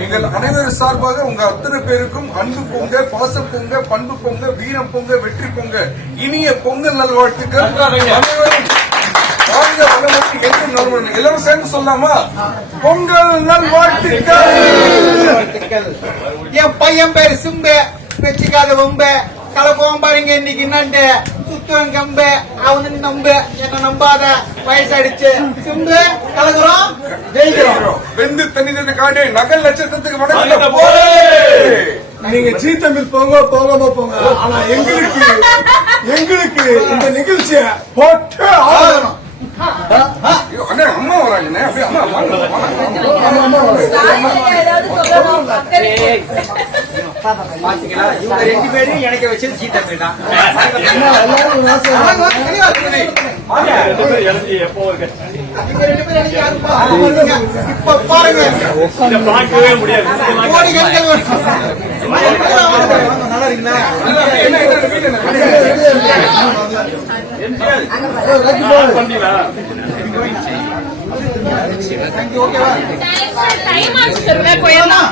எங்கள் அனைவரும் சார்பாக உங்க அத்தனை பேருக்கும் அன்பு பொங்க, பாச பொங்க, பண்பு பொங்க, வீரம் பொங்க, வெற்றி பொங்க, இனிய பொங்கல் நல்வாழ்த்துக்கள். அனைவரும் வாழ்க வளமுடன் என்றும் நல்வாழ்வு. எல்லாரும் சேர்ந்து சொல்லலாமா? பொங்கல் நல்வாழ்த்துக்கள். என் பையன் பேரு சிம்பு, வச்சுக்காத வம்பு கலப்போம் பாருங்க. இன்னைக்கு என்னண்டு சுத்தம் கம்பு, அவனு நம்பு, என்ன நம்பாத, வயசாயிடுச்சு. சிம்பு கலக்குறோம், ஜெயிக்கிறோம். வெந்து தண்ணி காடு நகல் நட்சத்திரத்துக்கு வணக்கம். நீங்க ஜீ தமிழ் போங்க போகாம போங்க, ஆனா எங்களுக்கு இந்த நிகழ்ச்சியை போட்டு ஆகணும். அம்மா வராங்க. இவங்க ரெண்டு பேரும் எனக்கு வச்சது ஜீ தமிழ் தான். இப்ப பாருங்க, நல்லா இருக்கீங்களா? டைம் ஆச்சு, போயிடலாம்.